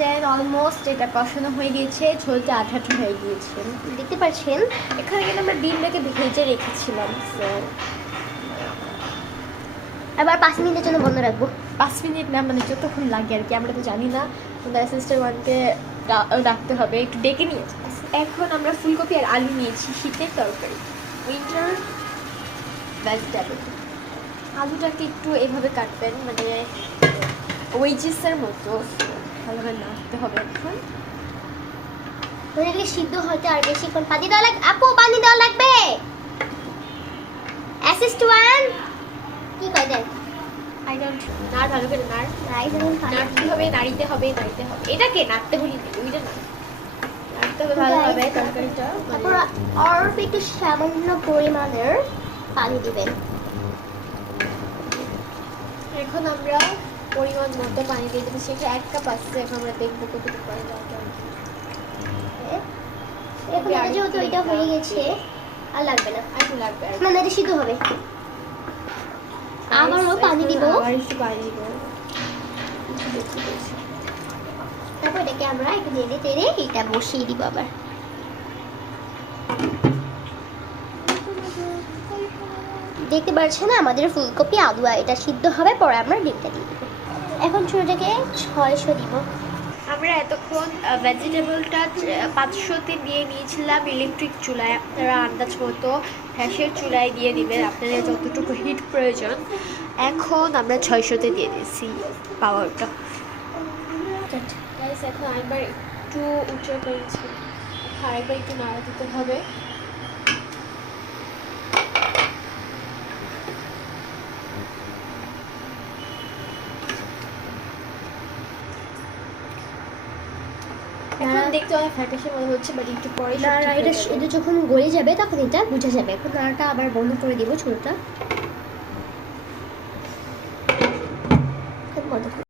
পাচ্ছেন অলমোস্ট এটা কষানো হয়ে গিয়েছে, ঝোলটা আঠা হয়ে গিয়েছে, দেখতে পাচ্ছেন। এখানে কিন্তু আমরা ডিমটাকে ভেজে রেখেছিলাম। সো আবার 5 মিনিটের জন্য বন্ধ রাখবো। 5 মিনিট না, মানে যতক্ষণ লাগে আর কি, আমরা তো জানি না। আমাদের অ্যাসিস্ট্যান্ট ওয়ানকে ডাকতে হবে, একটু ডেকে নিয়ে যাচ্ছে। এখন আমরা ফুলকপি আর আলু নিয়েছি, শীতের তরকারি, উইন্টার ভেজিটেবল। আলুটাকে একটু এভাবে কাটবেন, মানে ওয়েজেসের মতো ভালোভাবে নাড়তে হবে। এখন ওটাকে সিদ্ধ হতে আর বেশিক্ষণ পানি দেওয়া লাগবে। আপু পানি দেওয়া লাগবে। অ্যাসিস্ট্যান্ট কি কয় দেন? আই ডোন্ট নাড়, ভালো করে নাড়, নাড়তে হবে, নাড়িতে হবে, নাড়িতে হবে। এটাকে নাড়তে বলি, ওইটা না, নাড়তে হবে ভালোভাবে তরকারিটা। তারপর অল্প একটু সামান্য পরিমাণের পানি দিবেন। এখন আমরা পরিমাণ মতো পানি দিয়ে দেবো, সেটা 1 কাপ আসছে। এখন আমরা দেখবো কতটুকু পানি দেওয়া যায়। এখন এটা যেহেতু এটা হয়ে গেছে আর লাগবে না, আর একটু লাগবে, আর মানে এটা সিদ্ধ হবে। আবারও পানি দিব, আবার একটু পানি দিব। তারপর এটাকে আমরা একটু নেড়ে চেড়ে এটা বসিয়ে দিব আবার। দেখতে পাচ্ছেন আমাদের ফুলকপি আলু এটা সিদ্ধ হবে, পরে আমরা ডিমটা দিয়ে দিব। এখন চুলাটাকে 600 দিব। আমরা এতক্ষণ ভেজিটেবলটা 500-তে দিয়ে নিয়েছিলাম ইলেকট্রিক চুলায়। আপনারা আন্দাজ মতো গ্যাসের চুলায় দিয়ে দিবেন, আপনাদের যতটুকু হিট প্রয়োজন। এখন আমরা 600-তে দিয়ে দিয়েছি পাওয়ারটা। এখন আরেকবার একটু উঁচু করেছি, আরেকবার একটু নাড়া দিতে হবে। এখন দেখতে অনেক ফ্যাকাশে মনে হচ্ছে, বাট একটু পরে সব ঠিক হয়ে যাবে। এটা যখন গলে যাবে তখন এটা বুঝা যাবে। এখন নাড়াটা আবার বন্ধ করে দিব চুলাটা। বন্ধ করে